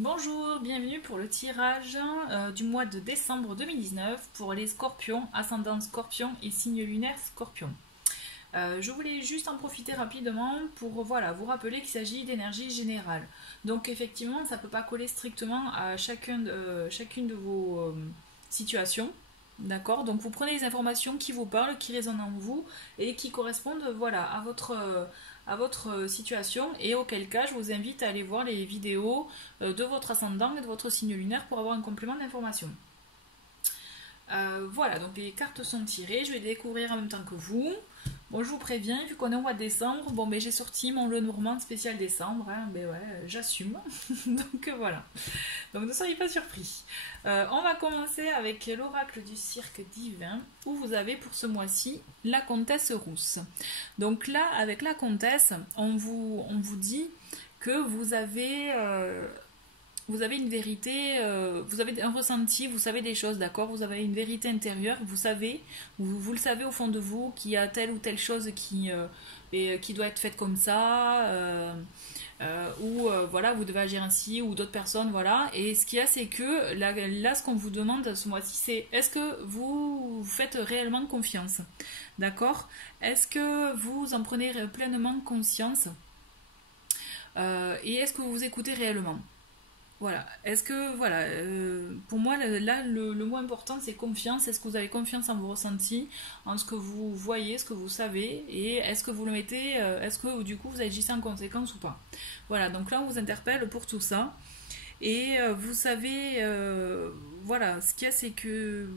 Bonjour, bienvenue pour le tirage du mois de décembre 2019 pour les scorpions, ascendant scorpion et signe lunaire scorpion. Je voulais juste en profiter rapidement pour voilà, vous rappeler qu'il s'agit d'énergie générale. Donc effectivement, ça ne peut pas coller strictement à chacune de vos situations. D'accord. Donc vous prenez les informations qui vous parlent, qui résonnent en vous et qui correspondent voilà, à votre situation, et auquel cas je vous invite à aller voir les vidéos de votre ascendant et de votre signe lunaire pour avoir un complément d'information. Voilà, donc les cartes sont tirées, je vais les découvrir en même temps que vous. Bon, je vous préviens, vu qu'on est au mois de décembre, bon, ben j'ai sorti mon Lenormand spécial décembre, hein, ben ouais, j'assume. Donc voilà. Donc ne soyez pas surpris. On va commencer avec l'oracle du cirque divin, où vous avez pour ce mois-ci la comtesse rousse. Donc là, avec la comtesse, on vous dit que vous avez une vérité, vous avez un ressenti, vous savez des choses, d'accord? Vous avez une vérité intérieure, vous savez, vous le savez au fond de vous, qu'il y a telle ou telle chose qui doit être faite comme ça, ou voilà, vous devez agir ainsi, ou d'autres personnes, voilà. Et ce qu'il y a, c'est que là ce qu'on vous demande ce mois-ci, c'est est-ce que vous faites réellement confiance, d'accord? Est-ce que vous en prenez pleinement conscience, et est-ce que vous vous écoutez réellement? Voilà. Est-ce que, voilà, pour moi, là, le mot important, c'est confiance. Est-ce que vous avez confiance en vos ressentis, en ce que vous voyez, ce que vous savez, et est-ce que vous le mettez, est-ce que, du coup, vous agissez en conséquence ou pas? Voilà, donc là, on vous interpelle pour tout ça. Et vous savez, voilà, ce qu'il y a, c'est que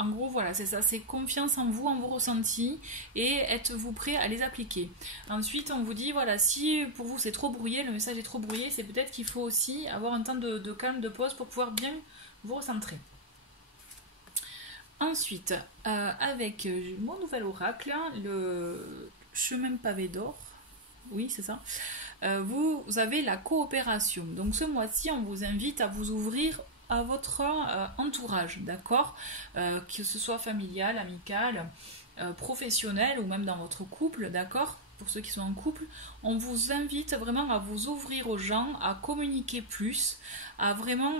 en gros, voilà, c'est ça, c'est confiance en vous, en vos ressentis, et êtes-vous prêt à les appliquer. Ensuite, on vous dit, voilà, si pour vous c'est trop brouillé, le message est trop brouillé, c'est peut-être qu'il faut aussi avoir un temps de calme, de pause pour pouvoir bien vous recentrer. Ensuite, avec mon nouvel oracle, le chemin pavé d'or, oui, c'est ça, vous avez la coopération. Donc ce mois-ci, on vous invite à vous ouvrir à votre entourage, d'accord, que ce soit familial, amical, professionnel ou même dans votre couple, d'accord. Pour ceux qui sont en couple, on vous invite vraiment à vous ouvrir aux gens, à communiquer plus, à vraiment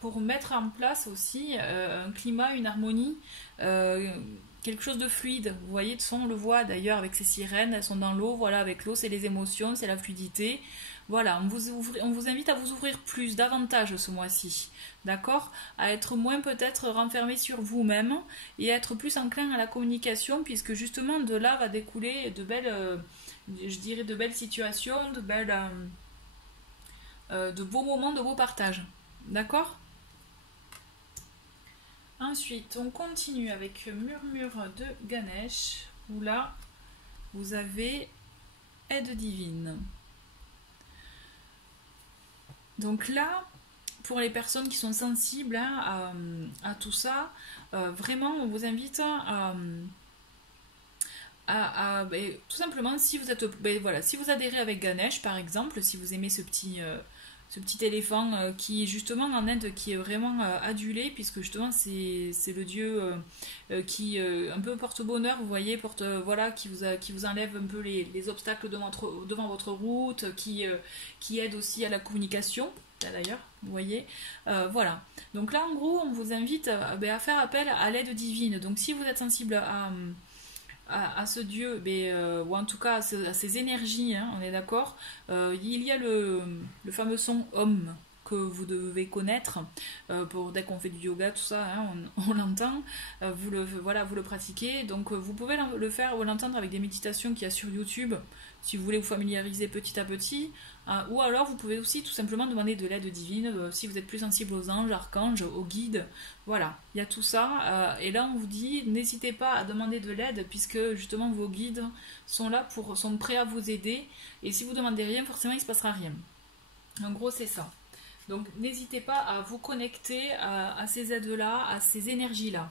pour mettre en place aussi un climat, une harmonie, quelque chose de fluide. Vous voyez, de toute façon, on le voit d'ailleurs avec ces sirènes, elles sont dans l'eau, voilà, avec l'eau, c'est les émotions, c'est la fluidité. Voilà, on vous invite à vous ouvrir plus, davantage ce mois-ci, d'accord? À être moins peut-être renfermé sur vous-même et à être plus enclin à la communication, puisque justement de là va découler de belles, je dirais de belles situations, de beaux moments, de beaux partages, d'accord? Ensuite, on continue avec Murmure de Ganesh, où là, vous avez Aide divine. Donc là, pour les personnes qui sont sensibles hein, à tout ça, vraiment, on vous invite tout simplement, si vous êtes, voilà, si vous adhérez avec Ganesh, par exemple, si vous aimez ce petit éléphant qui est justement en Inde, qui est vraiment adulé, puisque justement c'est le dieu qui un peu porte bonheur, vous voyez, voilà, qui vous enlève un peu les obstacles devant votre route, qui aide aussi à la communication, là d'ailleurs, vous voyez, voilà. Donc là en gros on vous invite à faire appel à l'aide divine. Donc si vous êtes sensible à ce dieu, ou en tout cas à ces énergies, hein, on est d'accord, il y a le fameux son Om que vous devez connaître, dès qu'on fait du yoga, tout ça, hein, on l'entend, vous le pratiquez, donc vous pouvez le faire ou l'entendre avec des méditations qu'il y a sur YouTube, si vous voulez vous familiariser petit à petit, ou alors vous pouvez aussi tout simplement demander de l'aide divine, si vous êtes plus sensible aux anges, archanges, aux guides, voilà, il y a tout ça, et là on vous dit, n'hésitez pas à demander de l'aide, puisque justement vos guides sont prêts à vous aider, et si vous demandez rien, forcément il ne se passera rien. En gros c'est ça. Donc n'hésitez pas à vous connecter à ces aides-là, à ces énergies-là.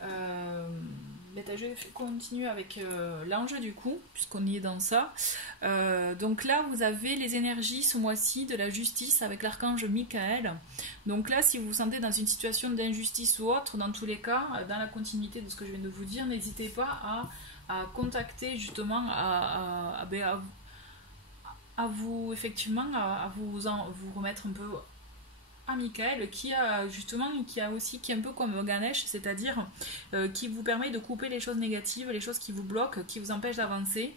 Je vais continuer avec l'ange du coup, puisqu'on y est dans ça. Donc là, vous avez les énergies ce mois-ci de la justice avec l'archange Michael. Donc là, si vous vous sentez dans une situation d'injustice ou autre, dans tous les cas, dans la continuité de ce que je viens de vous dire, n'hésitez pas à contacter justement, à vous, effectivement, à vous remettre un peu à Michael, qui a justement, qui a aussi, qui est un peu comme Ganesh, c'est-à-dire qui vous permet de couper les choses négatives, les choses qui vous bloquent, qui vous empêchent d'avancer,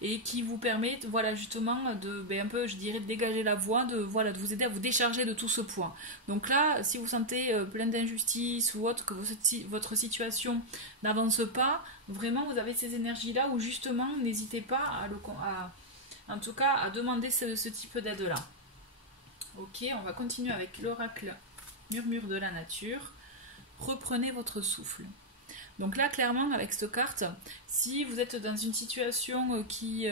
et qui vous permet, voilà, justement, de, un peu, je dirais, de dégager la voie, voilà, de vous aider à vous décharger de tout ce poids. Donc là, si vous sentez plein d'injustice ou autre, que votre situation n'avance pas, vraiment, vous avez ces énergies-là où justement, n'hésitez pas en tout cas, à demander ce type d'aide-là. Ok, on va continuer avec l'oracle murmure de la nature. Reprenez votre souffle. Donc là, clairement, avec cette carte, si vous êtes dans une situation si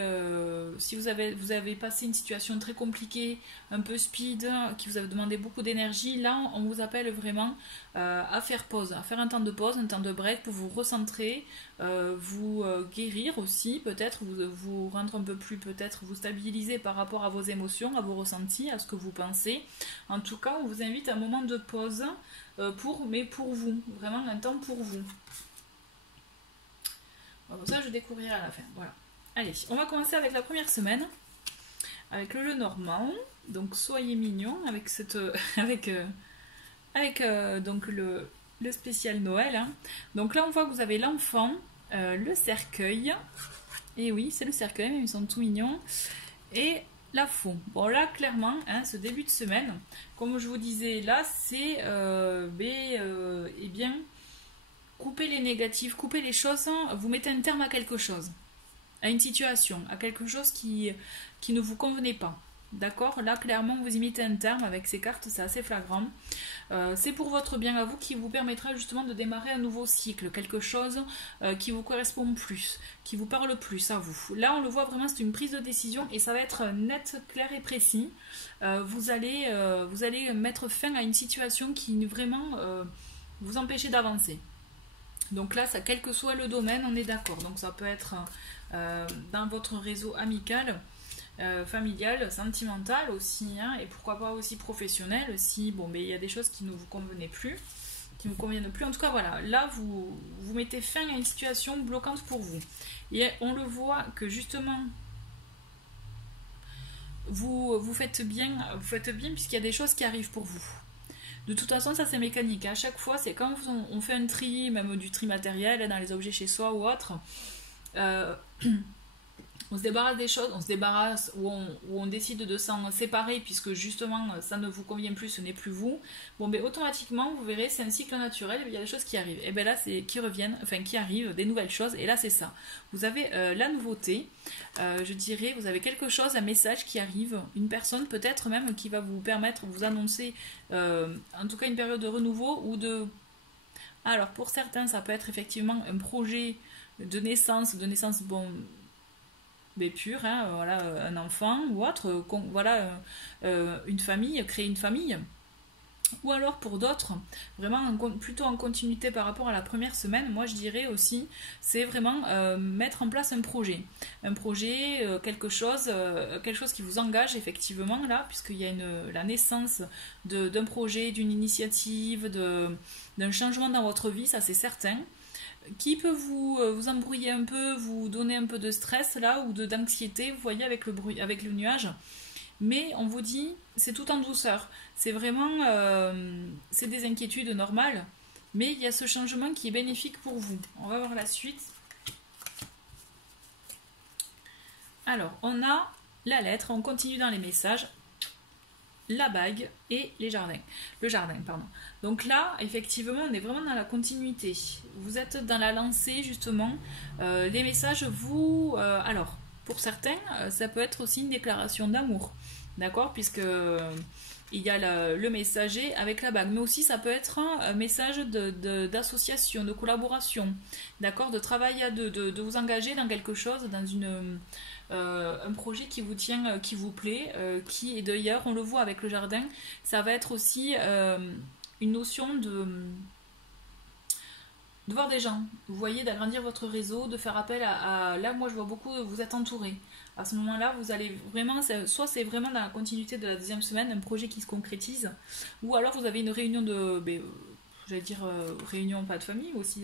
vous avez passé une situation très compliquée, un peu speed, qui vous a demandé beaucoup d'énergie, là, on vous appelle vraiment à faire pause, à faire un temps de pause, un temps de break pour vous recentrer, vous guérir aussi, peut-être, vous rendre un peu plus, peut-être, vous stabiliser par rapport à vos émotions, à vos ressentis, à ce que vous pensez. En tout cas, on vous invite à un moment de pause, mais pour vous, vraiment un temps pour vous. Bon, ça, je découvrirai à la fin. Voilà. Allez, on va commencer avec la première semaine, avec le Lenormand. Donc, soyez mignons avec cette, donc le spécial Noël. Hein. Donc là, on voit que vous avez l'enfant, le cercueil. Et oui, c'est le cercueil, mais ils sont tout mignons. Et la faux. Bon, là, clairement, hein, ce début de semaine, comme je vous disais, là, c'est eh bien. Coupez les négatifs, coupez les choses, vous mettez un terme à quelque chose, à une situation, à quelque chose qui ne vous convenait pas. D'accord? Là, clairement, vous y mettez un terme avec ces cartes, c'est assez flagrant. C'est pour votre bien à vous qui vous permettra justement de démarrer un nouveau cycle, quelque chose qui vous correspond plus, qui vous parle plus à vous. Là, on le voit vraiment, c'est une prise de décision et ça va être net, clair et précis. Vous allez mettre fin à une situation qui vraiment vous empêche d'avancer. Donc là, ça, quel que soit le domaine, on est d'accord. Donc ça peut être dans votre réseau amical, familial, sentimental aussi, hein, et pourquoi pas aussi professionnel, si il y a des choses qui ne vous convenaient plus, qui ne vous conviennent plus. En tout cas, voilà, là, vous mettez fin à une situation bloquante pour vous. Et on le voit que justement, vous faites bien puisqu'il y a des choses qui arrivent pour vous. De toute façon, ça c'est mécanique. À chaque fois, c'est quand on fait un tri, même du tri matériel, dans les objets chez soi ou autre, on se débarrasse des choses, ou on décide de s'en séparer puisque justement ça ne vous convient plus, ce n'est plus vous. Automatiquement, vous verrez, c'est un cycle naturel, il y a des choses qui arrivent. Et bien là, c'est qui arrivent, des nouvelles choses, et là c'est ça. Vous avez la nouveauté, je dirais, vous avez quelque chose, un message qui arrive, une personne peut-être même qui va vous permettre, vous annoncer, en tout cas une période de renouveau ou de... Alors pour certains, ça peut être effectivement un projet de naissance, mais pur, hein, voilà, un enfant ou autre, une famille, créer une famille. Ou alors pour d'autres, vraiment plutôt en continuité par rapport à la première semaine, moi je dirais aussi, c'est vraiment mettre en place un projet. Un projet, quelque chose qui vous engage effectivement là, puisqu'il y a la naissance d'un projet, d'une initiative, d'un changement dans votre vie, ça c'est certain, qui peut vous embrouiller un peu, vous donner un peu de stress là, ou d'anxiété, vous voyez, avec le nuage. Mais on vous dit, c'est tout en douceur. C'est vraiment, c'est des inquiétudes normales, mais il y a ce changement qui est bénéfique pour vous. On va voir la suite. Alors, on a la lettre, on continue dans les messages, la bague et le jardin, pardon. Donc là, effectivement, on est vraiment dans la continuité. Vous êtes dans la lancée, justement. Les messages, alors, pour certains, ça peut être aussi une déclaration d'amour. D'accord? Puisque il y a le messager avec la bague. Mais aussi, ça peut être un message d'association, de collaboration. D'accord? De travail à deux, de vous engager dans quelque chose, dans un projet qui vous tient, qui vous plaît, qui, et d'ailleurs, on le voit avec le jardin, ça va être aussi une notion de voir des gens, vous voyez, d'agrandir votre réseau, de faire appel là, moi je vois beaucoup, vous êtes entouré. À ce moment-là, vous allez vraiment, soit c'est vraiment dans la continuité de la deuxième semaine, un projet qui se concrétise, ou alors vous avez une réunion réunion pas de famille, mais aussi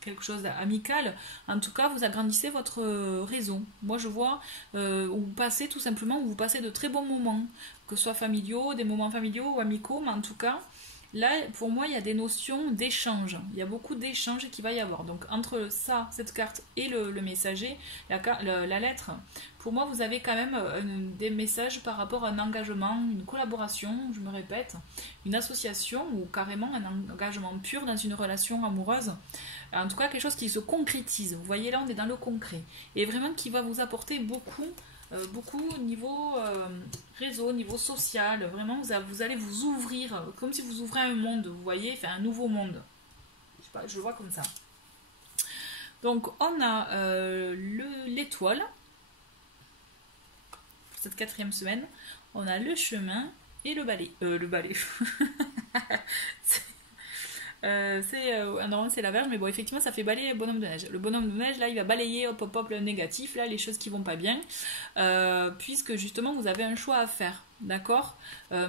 quelque chose d'amical. En tout cas, vous agrandissez votre réseau. Moi, je vois où vous passez tout simplement, où vous passez de très bons moments, que ce soit familiaux, des moments familiaux ou amicaux, mais en tout cas, là, pour moi, il y a des notions d'échange. Il y a beaucoup d'échanges qu'il va y avoir. Donc, entre ça, cette carte et le messager, la lettre, pour moi, vous avez quand même des messages par rapport à un engagement, une collaboration, je me répète, une association ou carrément un engagement pur dans une relation amoureuse. En tout cas, quelque chose qui se concrétise. Vous voyez, là, on est dans le concret. Et vraiment qui va vous apporter beaucoup niveau réseau, niveau social. Vraiment, vous allez vous ouvrir, comme si vous ouvrez un monde, vous voyez, enfin un nouveau monde. Je sais pas, je le vois comme ça. Donc, on a l'étoile, pour cette 4e semaine. On a le chemin et le balai. Le balai. Normalement c'est la verge, mais bon, effectivement ça fait balayer le bonhomme de neige. Le bonhomme de neige, là, il va balayer hop hop hop le négatif, là, les choses qui vont pas bien, puisque justement vous avez un choix à faire, d'accord,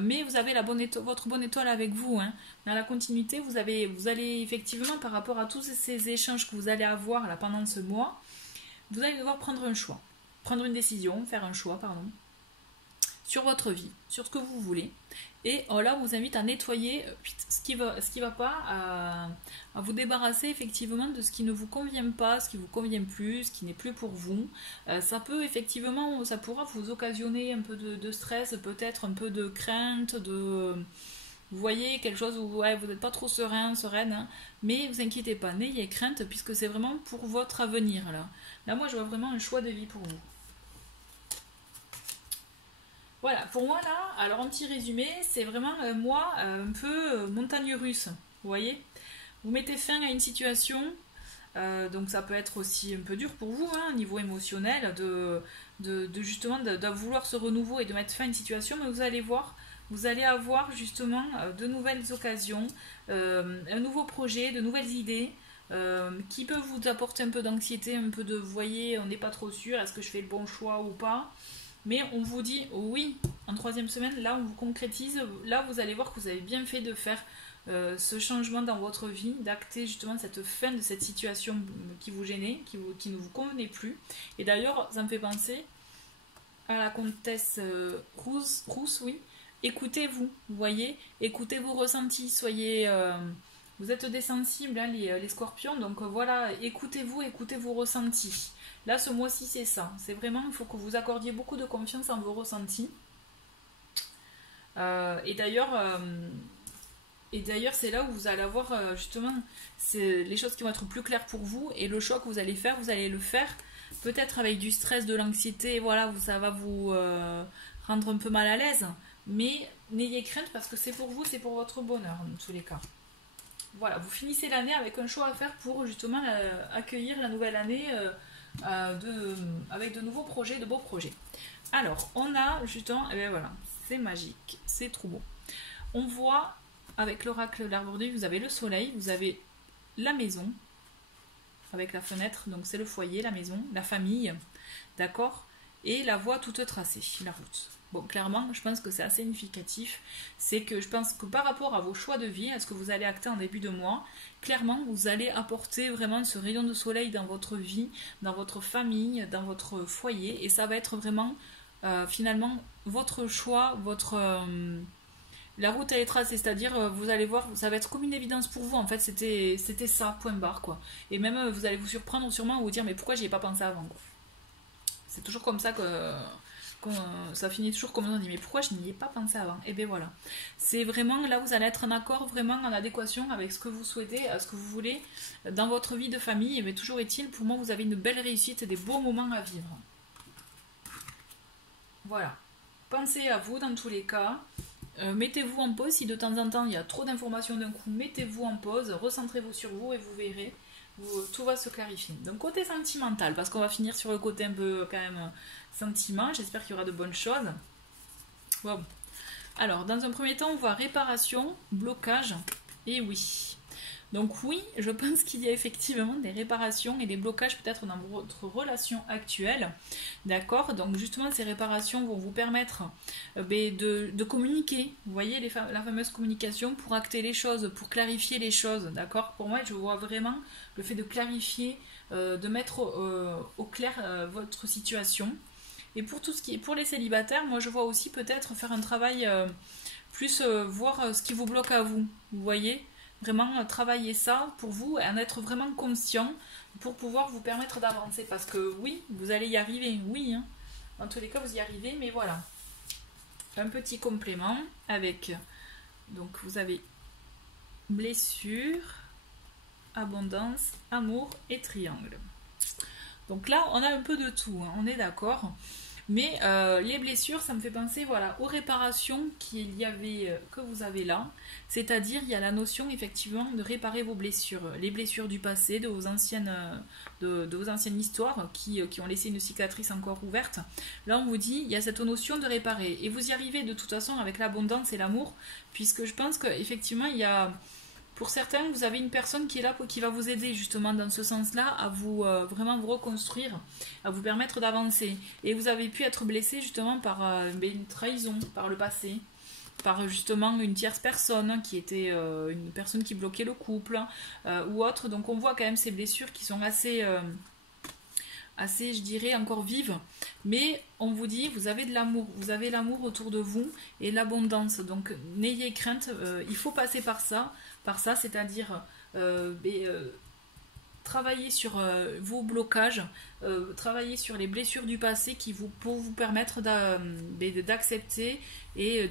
mais vous avez votre bonne étoile avec vous, hein. Dans la continuité, vous allez effectivement, par rapport à tous ces échanges que vous allez avoir là pendant ce mois, vous allez devoir prendre un choix, prendre une décision, faire un choix, pardon, sur votre vie, sur ce que vous voulez. Et là, on vous invite à nettoyer ce qui va pas, à vous débarrasser effectivement de ce qui ne vous convient pas, ce qui vous convient plus, ce qui n'est plus pour vous. Ça peut effectivement, ça pourra vous occasionner un peu de stress, peut-être un peu de crainte, vous voyez, quelque chose où ouais, vous n'êtes pas trop sereine, hein, mais vous inquiétez pas, n'ayez crainte, puisque c'est vraiment pour votre avenir. Là, moi, je vois vraiment un choix de vie pour vous. Voilà, pour moi là, alors un petit résumé, c'est vraiment moi un peu montagne russe, vous voyez. Vous mettez fin à une situation, donc ça peut être aussi un peu dur pour vous, hein, au niveau émotionnel, justement de vouloir ce renouveau et de mettre fin à une situation, mais vous allez voir, vous allez avoir justement de nouvelles occasions, un nouveau projet, de nouvelles idées, qui peut vous apporter un peu d'anxiété, un peu vous voyez, on n'est pas trop sûr, est-ce que je fais le bon choix ou pas. Mais on vous dit oui, en 3e semaine, là on vous concrétise, là vous allez voir que vous avez bien fait de faire ce changement dans votre vie, d'acter justement cette fin de cette situation qui vous gênait, qui ne vous convenait plus. Et d'ailleurs, ça me fait penser à la comtesse Rousse, oui. Écoutez-vous, vous voyez, écoutez vos ressentis, soyez... vous êtes des sensibles, hein, les scorpions, donc voilà, écoutez-vous, écoutez vos ressentis. Là, ce mois-ci, c'est ça. C'est vraiment, il faut que vous accordiez beaucoup de confiance en vos ressentis. Et d'ailleurs, c'est là où vous allez avoir justement les choses qui vont être plus claires pour vous. Et le choix que vous allez le faire peut-être avec du stress, de l'anxiété. Voilà, ça va vous rendre un peu mal à l'aise. Mais n'ayez crainte parce que c'est pour vous, c'est pour votre bonheur, dans tous les cas. Voilà, vous finissez l'année avec un choix à faire pour justement accueillir la nouvelle année avec de nouveaux projets, de beaux projets. Alors, on a justement, et bien voilà, c'est magique, c'est trop beau. On voit avec l'oracle de l'arbre de vie, vous avez le soleil, vous avez la maison avec la fenêtre, donc c'est le foyer, la maison, la famille, d'accord, et la voie toute tracée, la route. Bon, clairement, je pense que c'est assez significatif. C'est que je pense que par rapport à vos choix de vie, à ce que vous allez acter en début de mois, clairement, vous allez apporter vraiment ce rayon de soleil dans votre vie, dans votre famille, dans votre foyer. Et ça va être vraiment, finalement, votre choix, la route elle est tracée, c'est-à-dire, vous allez voir, ça va être comme une évidence pour vous. En fait, c'était ça, point barre, quoi. Et même, vous allez vous surprendre sûrement, vous dire, mais pourquoi j'y ai pas pensé avant, quoi. C'est toujours comme ça que... ça finit toujours comme on dit, mais pourquoi je n'y ai pas pensé avant? Et bien voilà, c'est vraiment là vous allez être en accord, vraiment en adéquation avec ce que vous souhaitez, ce que vous voulez dans votre vie de famille. Et bien toujours est-il, pour moi vous avez une belle réussite et des beaux moments à vivre. Voilà, pensez à vous dans tous les cas, mettez-vous en pause si de temps en temps il y a trop d'informations d'un coup, mettez-vous en pause, recentrez-vous sur vous et vous verrez, tout va se clarifier. Donc côté sentimental, parce qu'on va finir sur le côté un peu quand même sentiment, j'espère qu'il y aura de bonnes choses. Bon. Alors dans un premier temps on voit réparation, blocage, et oui. Donc oui, je pense qu'il y a effectivement des réparations et des blocages peut-être dans votre relation actuelle. D'accord? Donc justement, ces réparations vont vous permettre de communiquer. Vous voyez, la fameuse communication pour acter les choses, pour clarifier les choses. D'accord? Pour moi, je vois vraiment le fait de clarifier, de mettre au clair votre situation. Et pour tout ce qui est pour les célibataires, moi je vois aussi peut-être faire un travail plus voir ce qui vous bloque à vous. Vous voyez? Vraiment travailler ça pour vous et en être vraiment conscient pour pouvoir vous permettre d'avancer. Parce que oui, vous allez y arriver, oui. Hein. Dans tous les cas, vous y arrivez, mais voilà. Un petit complément avec, donc vous avez blessure, abondance, amour et triangle. Donc là, on a un peu de tout, hein, on est d'accord. Mais les blessures, ça me fait penser voilà, aux réparations qu'il y avait, que vous avez là. C'est-à-dire, il y a la notion effectivement de réparer vos blessures. Les blessures du passé, de vos anciennes histoires qui ont laissé une cicatrice encore ouverte. Là, on vous dit, il y a cette notion de réparer. Et vous y arrivez de toute façon avec l'abondance et l'amour, puisque je pense qu'effectivement, il y a... Pour certains, vous avez une personne qui est là, qui va vous aider justement dans ce sens-là à vous vraiment vous reconstruire, à vous permettre d'avancer. Et vous avez pu être blessé justement par une trahison, par le passé, par justement une tierce personne qui était une personne qui bloquait le couple ou autre. Donc on voit quand même ces blessures qui sont assez, je dirais, encore vives. Mais on vous dit, vous avez de l'amour, vous avez l'amour autour de vous et l'abondance. Donc n'ayez crainte, il faut passer par ça, c'est-à-dire travailler sur vos blocages, travailler sur les blessures du passé pour vous permettre d'accepter et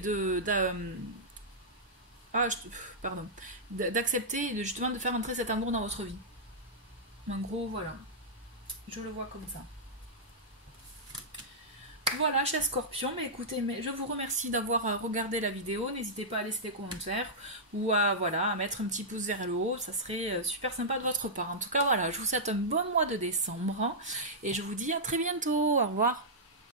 d'accepter et justement de faire entrer cet amour dans votre vie. En gros, voilà. Je le vois comme ça. Voilà, chers scorpions, mais écoutez, je vous remercie d'avoir regardé la vidéo. N'hésitez pas à laisser des commentaires ou à mettre un petit pouce vers le haut. Ça serait super sympa de votre part. En tout cas, voilà, je vous souhaite un bon mois de décembre et je vous dis à très bientôt. Au revoir.